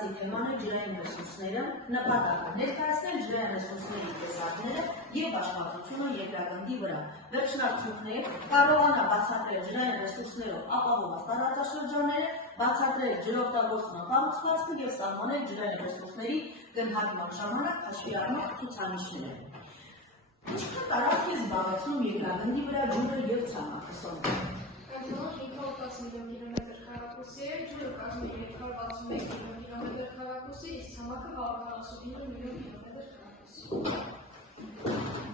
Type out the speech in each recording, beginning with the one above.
դասի թեման է ջրային ռեսուրսները, նպատակը ներկայացնել ջրային ռեսուրսների տեսակները և աշխատությունը երկրագնդի վրա։ Վերջնարդյունքներ կարողանա բացատրել ջրային ռեսուրսներով ապահովված տարածաշրջանները, բացատրել ջրօգտագործման կառուցվածքը և սահմանել ջրային ռեսուրսների գնահատման ժամանակ հաշվի առնող ցուցանիշները։ Ինչքան տարածք է զբաղեցնում երկրագնդի վրա ջուրը և ցամաքը Սոնա։ Կազմում 510 միլիոն կիլոմետր քառակուսի է, ջուրը կազմում 361 միլիոն կիլոմետր քառակուսի, իսկ ցամաքը 149 միլիոն կիլոմետր քառակուսի։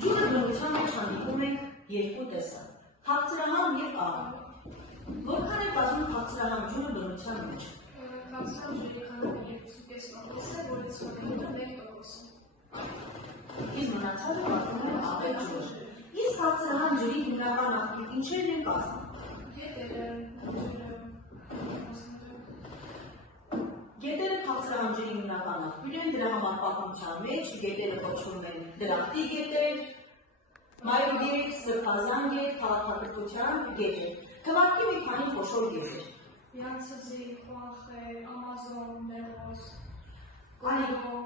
Ջուրը բնության մեջ հանդիպում ենք երկու տեսակ՝ քաղցրահամ և աղ։ Որքան է կազմում քաղցրահամ ջուրը բնության մեջ։ Քաղցրահամ ջրի քանակը 2.5% է, որից 1%։ Իսկ մնացածը կազմում է աղեղ ջուրը։ Իսկ քաղցրահամ ջրի հիմնական աղբյուրներն են կազմում։ Գետերը քաղցրահամ ջրի հիմնական աղբյուր են, դրա համար պատմության մեջ գետերը կոչվում են դրախտի գետեր, մայրգետ, սրբազան գետ, քաղաքակրթության գետեր։ Քվարկի մի քանի խոշոր գետեր։ Յանցզի, Խուախե, Ամազոն, Նեղոս, Կանիկո,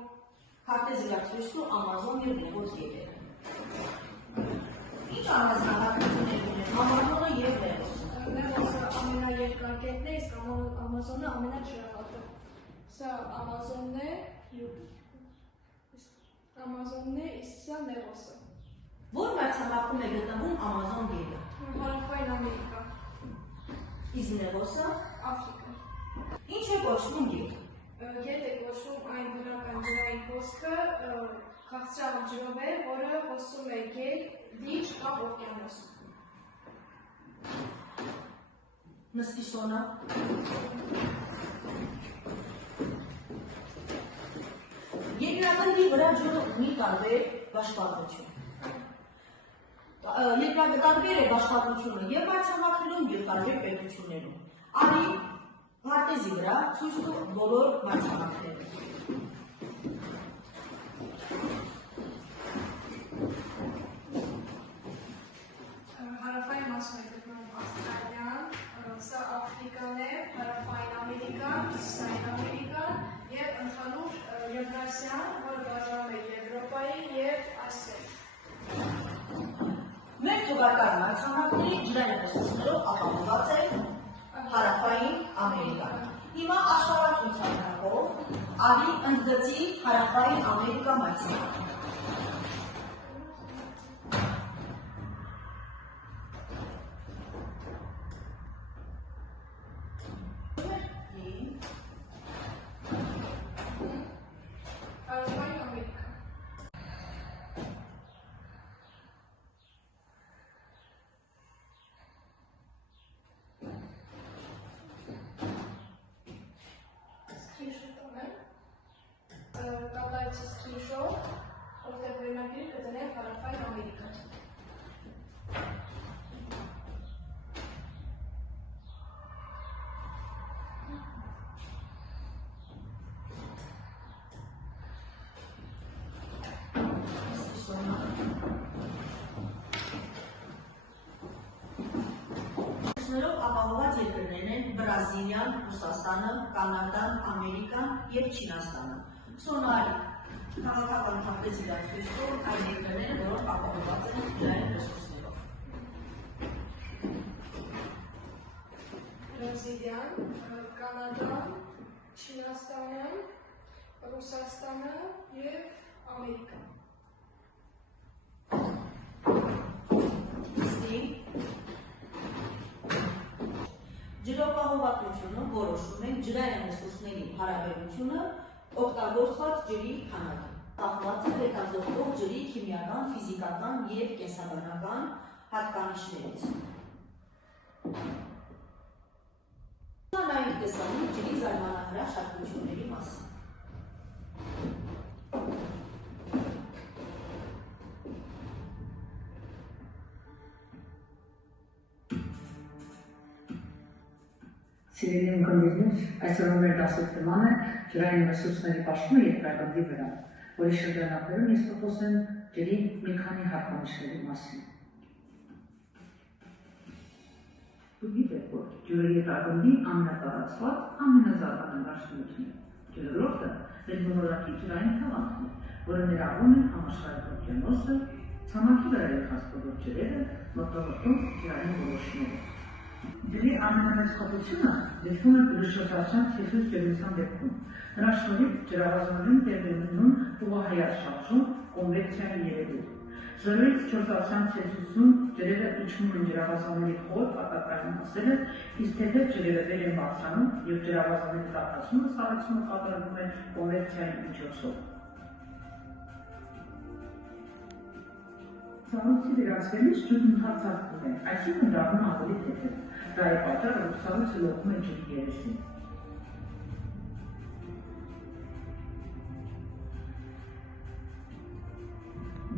Քարտեզիացույցու, Ամազոն և Նեղոս գետերը։ Ինչ առանձնահատկություններ ունեն Ամազոնը և Նեղոսը։ Նեղոսը ամենաերկար գետն է, իսկ Ամազոնը ամենաջրահատը։ Սա Ամազոնն է, իսկ սա Նեղոսը։ Որ մայրցամաքում է գտնվում Ամազոն գետը։ Հարավային Ամերիկա։ Իսկ Նեղոսը Աֆրիկա։ Ինչ է կոչվում գետը։ Գետ է կոչվում այն բնական ջրային հոսքը քաղցրահամ ջրով է, որը հոսում է գետ, լիճ կամ օվկիանոս։ Նստի Սոնա։ Երկրագնդի վրա ջուրը ունի տարբեր բաշխվածություն։ Տարբեր է բաշխվածությունը և մայրցամաքներում և տարբեր պետություններում։ Արի քարտեզի վրա ցույց տուր բոլոր մայրցամաքները։ Հարավային մասում է գտնվում Ավստրալիան, սա Աֆրիկան է, Հարավային Ամերիկան, Հյուսիսային Ամերիկան և ընդհանուր Եվրասիան, որը բաժանում է Եվրոպայի և Ասիայի։ Մեր թվարկած մայրցամաքների ջրային ռեսուրսներով ապահովված է Հարավային Ամերիկան։ Հիմա աշխարհացուցանակով արի ընդգծի Հարավային Ամերիկա մայրցամաքը։ Հարավային Ամերիկա։ Կատարիցի սկրինշոտ, որտեղ վերնագիրը կդնենք Հարավային Ամերիկա։ Ապահովված երկրներն են Բրազիլիան, Ռուսաստանը, Կանադան, Ամերիկան և Չինաստանը։ Սոնարի քաղաքական քարտեզի ցույց տուր այն երկրները, որոնք ապահովված են ջրային ռեսուրսներով։ Բրազիլիան, Կանադան, Չինաստանը, Ռուսաստանը և Ամերիկան։ Ջրապահովատությունը որոշում են ջրային ռեսուրսների հարաբերությունը օգտագործված ջրի քանակը։ Կախված է հետազոտվող ջրի քիմիական, ֆիզիկական և կենսաբանական հատկանիշներից։ Ուսանային տեսանյութ ջրի զարմանահրաշ հատկությունների մասին։ Սիրելի ընկերներ, այսօր մեր դասի թեման է ջրային ռեսուրսների պաշտպանը երկրագնդի վրա, որի շրջանակներում ես կխոսեմ ջրի մի քանի հատկանիշների մասին։ Դուք գիտեք, որ ջուրը երկրագնդի ամենատարածված, ամենազարգանալար շինությունն է։ Ջրելով մոլորակի ջրային թաղանթն է, որը ներառում է համաշխարհային օվկիանոսը, ցամաքի վրա եղած բոլոր ջրերը, մոտավորում ջրային որոշները։ Ջրի ամենամեծ խտությունը դեպքում է բնաշրջության ցելսիուս ջերմության դեպքում։ Դրա շնորհիվ ջրավազաններում տեղի ունենում ուղղահայաց շարժում կոնվեկցիայի երևույթ։ 0-ից 4 ցելսիուսում ջրերը իջնում են ջրավազանների խոր պատակային մասերը, իսկ թեթև ջրերը վեր են բարձրանում և ջրավազանների տաքացումը սառեցումը կատարվում է կոնվեկցիայի միջոցով։ Սառույցի վերածվելուց ջուրն ընդարձակվում է, այսինքն դառնում ավելի թեթև։ Դա է պատճառը, որ սառույցը լողում է ջրի երեսին։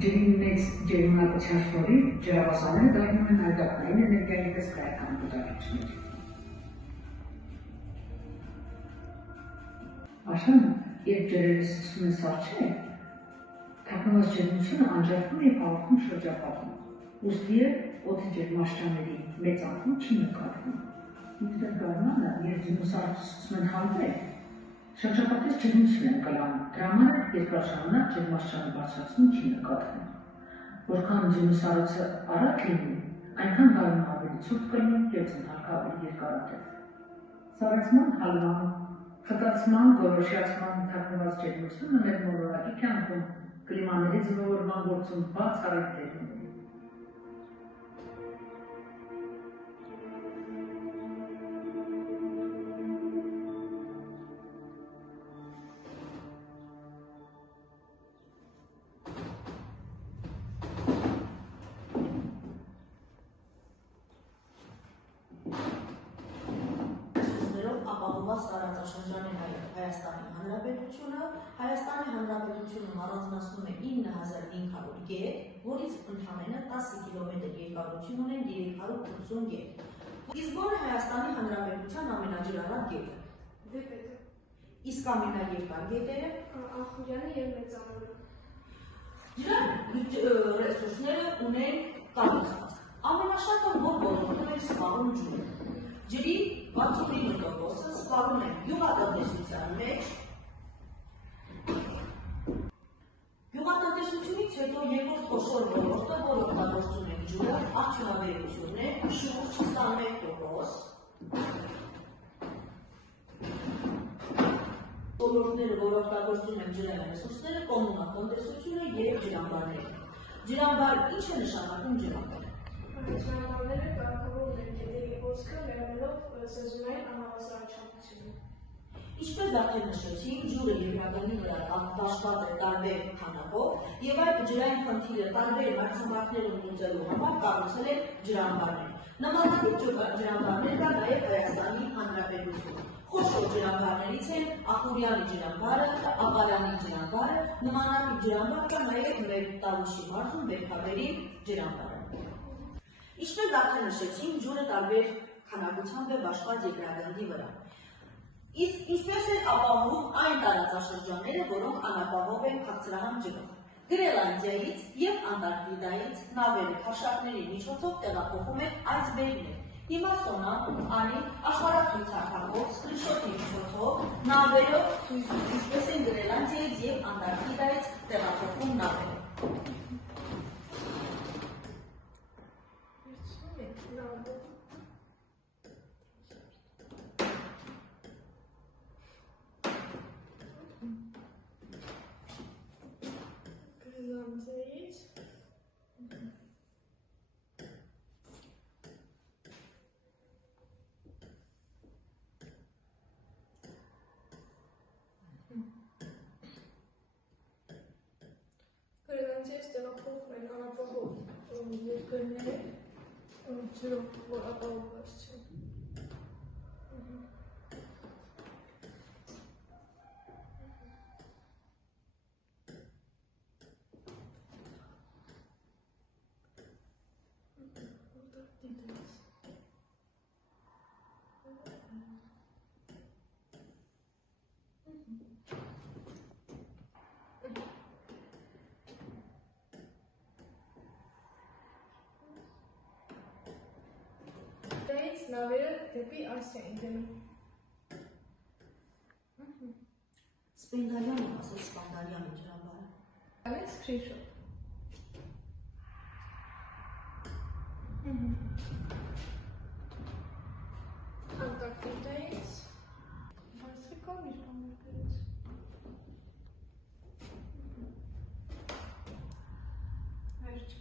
Ջրի մեծ ջերմունակության շնորհիվ ջրավազանները դառնում են այդակային էներգիայի պես քայքան բուժարկիչներ։ Աշխարհում, երբ ջրերը սկսում են սառչել, թաքնված ջերմությունը անջատվում և հաղորդում շրջապատում, ուստի է օդի ջերմաստիճանների մեծ անկում չի նկատվում։ Ինքնին գարնանը, երբ ջերմասառույցը սկսում են հալվել, շրջապատից ջերմություն են կլանում, դրա համար երկար ժամանակ ջերմաստիճանի բարձրացում չի նկատվում։ Որքան ջերմասառույցը արագ լինի, այնքան գարունը ավելի ցուրտ կլինի և ձնթարկը ավելի երկարատև։ Սառեցման, հալման, խտացման, գոլորշիացման թաքնված ջերմությունը մեր մոլորակի կյանքում կլիմաների ձևավորման գործում բացառիկ դեր ունի։ ապահովված տարածաշրջան է Հայաստանի Հանրապետությունը։ Հայաստանի Հանրապետությունը առանձնացնում է 9500 գետ, որից ընդամենը 10 կիլոմետր երկարություն ունեն 380 գետ։ Իսկ ո՞րն է Հայաստանի Հանրապետության ամենաջրարար գետը։ Դեպետը։ Իսկ ամենաերկար գետերը Ախուրյանը և Մեծամորը։ Ջրային ռեսուրսները ունեն կառուցվածք։ Ամենաշատը որ ոլորտում է սպառում ջուրը։ Ջրի 69%-ը սպառում են գյուղատնտեսության մեջ։ Գյուղատնտեսությունից հետո երկրորդ խոշոր ոլորտը, որ օգտագործում են ջուրը, արդյունաբերությունն է, շուրջ 21%։ Ոլորտները, որ օգտագործում են ջրային ռեսուրսները, կոմունալ տնտեսությունը և ջրամբարները։ Ջրամբար ինչ է նշանակում ջրամբար։ Ջրամբարները կարգավորում են գետերի հոսքը մեղմելով սեզոնային անհավասարաչափությունը։ Ինչպես արդեն նշեցինք, ջուրը երկրագնդի վրա դաշտված է տարբեր քանակով, և այդ ջրային խնդիրը տարբեր մայրցամաքներում լուծելու համար կառուցել են ջրամբարներ։ Նմանատիպ ջրամբարներ կա նաև Հայաստանի Հանրապետությունում։ Խոշոր ջրամբարներից են Ախուրյանի ջրամբարը, Ապարյանի ջրամբարը, նմանատիպ ջրամբար կա նաև մեր Տավուշի մարզում Բերքաբերի ջրամբարը։ Ինչպես արդեն նշեցինք, ջուրը տարբեր քանակությամբ է բաշխված երկրագնդի վրա։ Իսկ ինչպես են ապահովում այն տարածաշրջանները, որոնք անապահով են քաղցրահամ ջրով։ Գրենլանդիայից և Անտարկտիդայից նավերը քարշակների միջոցով տեղափոխում են այսբերգներ։ Հիմա Սոնա, Անի, աշխարհացույցակարգով, սկրինշոթի միջոցով, նավերով ցույց ինչպես են Գրենլանդիայից և Անտարկտիդայից տեղափոխում նավերը։ Գրենլանդիայից տեղափոխվում են անապահով երկրներ, ջրով որ ապահովված չեն։ Դրանից նավերը դեպի Ասիա են գնում։ Սպենդալյան եմ ասել, Սպանդալյան է ջրամբարը։ Այլ screenshot։ Contact details. Բարձր կար իր համակերից։ Վերջ։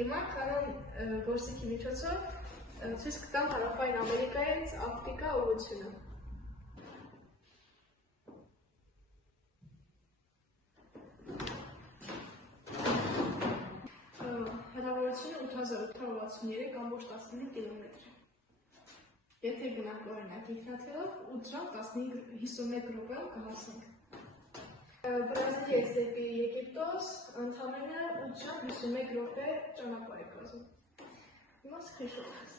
Հիմա կանոն գործիքի միջոցով ցույց կտամ Հարավային Ամերիկայից Աֆրիկա ուղղությունը։ Հնարավորությունը 8863.15 կիլոմետր։ Եթե գնանք օրինակ ինքնաթիռով 8 ժամ 51 րոպեում կհասնենք։ Բրազիլիայից դեպի Եգիպտոս ընդամենը 8 ժամ 51 րոպե ճանապարհ է կազմում։ Հիմա screenshot ես։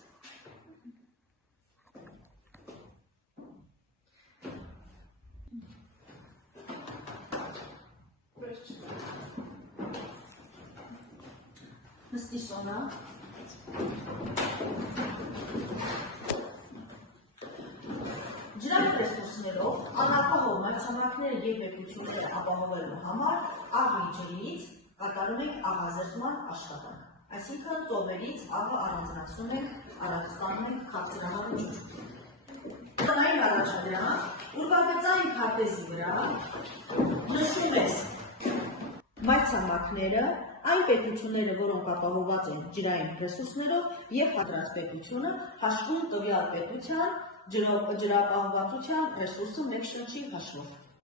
Վերջ։ Նստի Սոնա։ Ջրային ռեսուրսներով անապահով մայրցամաքները և պետությունները ապահովելու համար աղի ջրից կատարում ենք աղազրծման աշխատանք, այսինքն ծովերից աղը առանձնացնում ենք, առանձնանում ենք քաղցրահավը ջուր։ Տնային առաջադրանք ուրվագծային քարտեզի վրա նշում ես մայրցամաքները, այն պետությունները, որոնք ապահովված են ջրային ռեսուրսներով և պատրաստ պետությունը հաշվում տվյալ պետության ջրապահովվածության ռեսուրսը մեկ շրջի հաշվով։